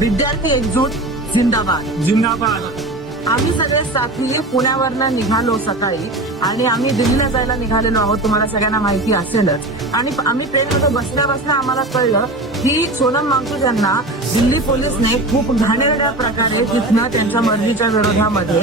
विद्यार्थी एकजूट जिंदाबाद जिंदाबाद. आम्ही सगळे साथी पुण्यावरनं निघालो सकाळी आणि आम्ही दिल्लीला जायला निघालेलो आहोत. तुम्हाला सगळ्यांना माहिती असेलच. आणि आम्ही ट्रेनमध्ये बसल्या आम्हाला कळलं की सोनम वांगचुक यांना दिल्ली पोलिसने खूप घाणेरड्या प्रकारे तिथनं त्यांच्या मर्जीच्या विरोधामध्ये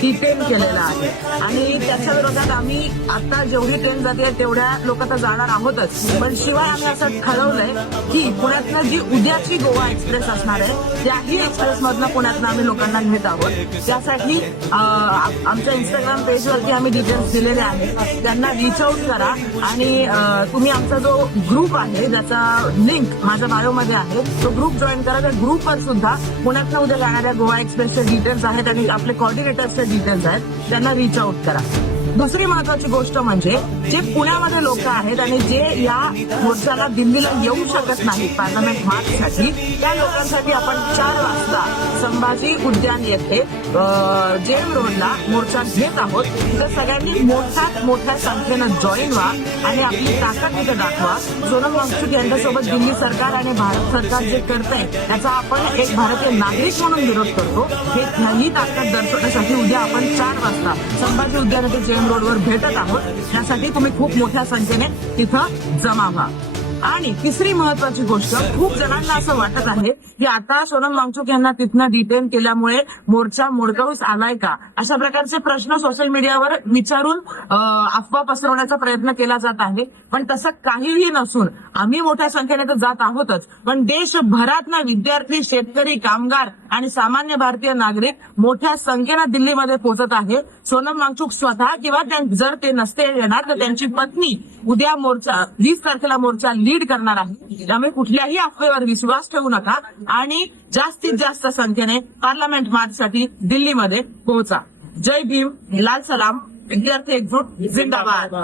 डिटेन केलेलं आहे. आणि त्याच्या विरोधात आम्ही आता जेवढी ट्रेन जाते तेवढ्या लोक तर जाणार आहोतच, पण शिवाय आम्ही असं ठरवलंय की पुण्यातनं जी उद्याची गोवा एक्सप्रेस असणार आहे त्याही एक्सप्रेसमधनं पुण्यातनं आम्ही लोकांना घेत आहोत. त्यासाठी आमच्या इंस्टाग्राम पेजवरती आम्ही डिटेल्स दिलेले आहेत. त्यांना रीच आउट करा आणि तुम्ही आमचा जो ग्रुप आहे ज्याचा लिंक माझ्या बायोमध्ये आहे तो ग्रुप जॉईन करा. त्या ग्रुपवर सुद्धा पुण्यातनं उद्या जाणाऱ्या गोवा एक्सप्रेसचे डिटेल्स आहेत आणि आपले कोऑर्डिनेटर्सचे डिटेल्स आहेत, त्यांना रीच आउट करा. दुसरी महत्वाची गोष्ट म्हणजे जे पुण्यामध्ये लोक आहेत आणि जे या मोर्चाला दिल्लीला येऊ शकत नाहीत पार्लमेंट मार्चसाठी, त्या लोकांसाठी आपण 4 वाजता संभाजी उद्यान येथे जेम रोडला मोर्चा घेत आहोत. तर सगळ्यांनी मोठ्यात मोठ्या संख्येनं जॉईन व्हा आणि आपली ताकद तिथे दाखवा. सोनम वांगचुक यांच्यासोबत दिल्ली सरकार आणि भारत सरकार जे करतंय त्याचा आपण एक भारतीय नागरिक म्हणून विरोध करतो. ही ताकद दर्शवण्यासाठी उद्या आपण 4 वाजता संभाजी उद्यान येथे जेम रोडवर भेटत आहोत. त्यासाठी तुम्ही खूप मोठ्या संख्येने तिथं जमा व्हा. आणि तिसरी महत्वाची गोष्ट, खूप जणांना असं वाटत आहे की आता सोनम वांगचुक यांना तिथनं डिटेन केल्यामुळे मोर्चा मोडकळूस आलाय का, अशा प्रकारचे प्रश्न सोशल मीडियावर विचारून अफवा पसरवण्याचा प्रयत्न केला जात आहे. पण तसं काहीही नसून आम्ही मोठ्या संख्येने तर जात आहोतच, पण देशभरातनं विद्यार्थी, शेतकरी, कामगार आणि सामान्य भारतीय नागरिक मोठ्या संख्येनं दिल्लीमध्ये पोहोचत आहे. सोनम वांगचुक स्वतः किंवा जर ते नसते येणार तर त्यांची पत्नी उद्या मोर्चा 20 तारखेला मोर्चा लीड करणार आहे. त्यामुळे कुठल्याही अफवेवर विश्वास ठेवू नका आणि जास्तीत जास्त संख्येने पार्लमेंट मार्चसाठी दिल्लीमध्ये पोहोचा. जय भीम, लाल सलाम, विद्यार्थी एकजूट जिंदाबाद.